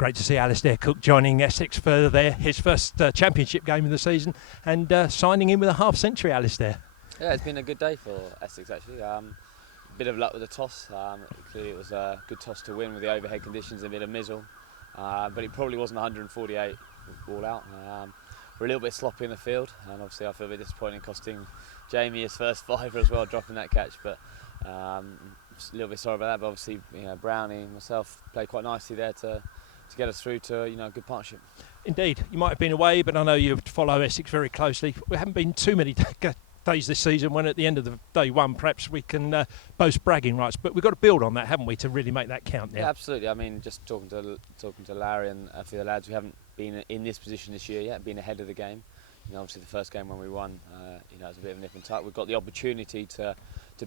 Great to see Alastair Cook joining Essex for his first championship game of the season and signing in with a half century, Alastair. Yeah, it's been a good day for Essex actually. Bit of luck with the toss. Clearly it was a good toss to win with the overhead conditions and a bit of mizzle. But it probably wasn't 148 all out. We're a little bit sloppy in the field, and obviously I feel a bit disappointed costing Jamie his first fiver as well, dropping that catch. But a little bit sorry about that. But obviously, Brownie and myself played quite nicely there to get us through to a good partnership. Indeed, you might have been away, but I know you follow Essex very closely. We haven't been too many days this season when at the end of the day one perhaps we can boast bragging rights, but we've got to build on that, haven't we, to really make that count now? Yeah, absolutely. I mean, just talking to Larry and a few of the lads, we haven't been in this position this year yet, been ahead of the game. Obviously the first game when we won, it was a bit of a nip and tuck. We've got the opportunity to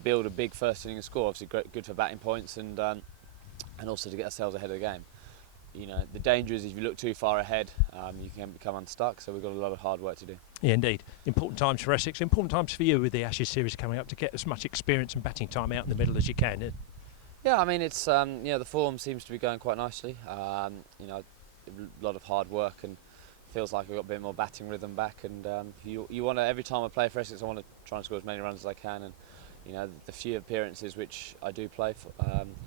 build a big first inning score, obviously good for batting points and also to get ourselves ahead of the game. The danger is if you look too far ahead, you can become unstuck, so we've got a lot of hard work to do. Yeah, indeed. Important times for Essex, important times for you with the Ashes series coming up to get as much experience and batting time out in the middle as you can. Yeah, I mean, it's the form seems to be going quite nicely. A lot of hard work and feels like we've got a bit more batting rhythm back. And you want to, every time I play for Essex, I want to try and score as many runs as I can. And the few appearances which I do play for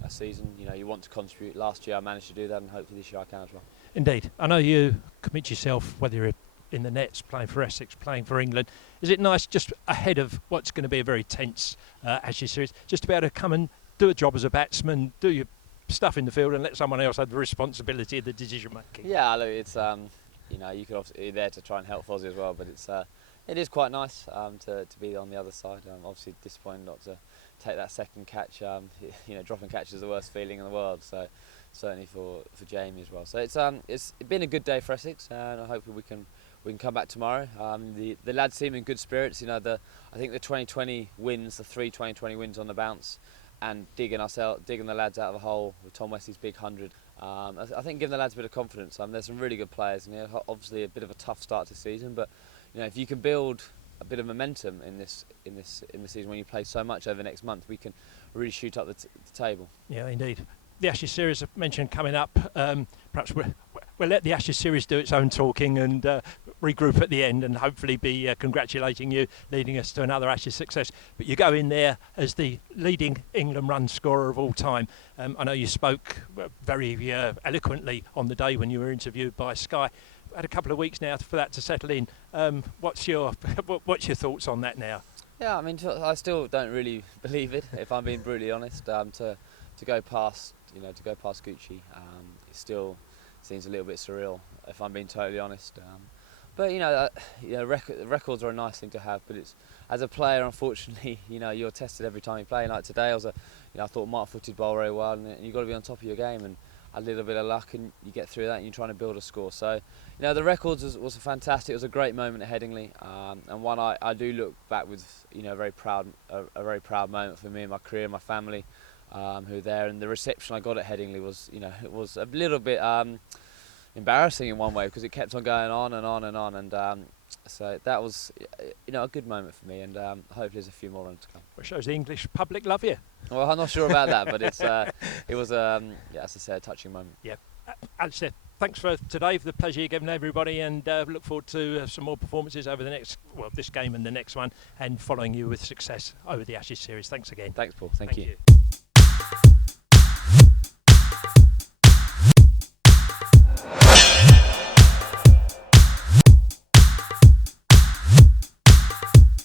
a season, you want to contribute. Last year I managed to do that, and hopefully this year I can as well. Indeed. I know you commit yourself, whether you're in the nets, playing for Essex, playing for England. Is it nice, just ahead of what's going to be a very tense Ashes series, just to be able to come and do a job as a batsman, do your stuff in the field and let someone else have the responsibility of the decision making? Yeah, look, it's you could obviously be there to try and help Fozzie as well, but it is quite nice to be on the other side. Obviously disappointed not to take that second catch. Dropping catch is the worst feeling in the world. So certainly for Jamie as well. So it's been a good day for Essex, and hopefully we can come back tomorrow. The lads seem in good spirits. I think the 2020 wins, the three 2020 wins on the bounce, and digging the lads out of the hole with Tom Wesley's big 100. I think giving the lads a bit of confidence. There's some really good players, and obviously a bit of a tough start to the season, but if you can build a bit of momentum in the season when you play so much over the next month, we can really shoot up the table. Yeah, indeed. The Ashes series I mentioned coming up. Perhaps we'll let the Ashes series do its own talking and regroup at the end, and hopefully be congratulating you, leading us to another Ashes success. But you go in there as the leading England run scorer of all time. I know you spoke very eloquently on the day when you were interviewed by Sky. Had a couple of weeks now for that to settle in. What's your thoughts on that now? Yeah, I mean, I still don't really believe it, if I'm being brutally honest. To go past Gucci, it still seems a little bit surreal, if I'm being totally honest. But records are a nice thing to have. But it's, as a player, unfortunately, you're tested every time you play. Like today, I thought Mark footed ball very well, and you've got to be on top of your game. And a little bit of luck and you get through that and you're trying to build a score. So, the records was fantastic. It was a great moment at Headingley, and one I do look back with, a very proud moment for me and my career and my family, who were there. And the reception I got at Headingley was, it was a little bit embarrassing in one way, because it kept on going on and on and on. And so that was, a good moment for me, and hopefully there's a few more runs to come. Well, it shows the English public love you. Well, I'm not sure about that, but it was, as I said, a touching moment. Yeah. Alastair, thanks for today, for the pleasure you've given everybody, and look forward to some more performances over this game and the next one, and following you with success over the Ashes series. Thanks again. Thanks, Paul. Thank you.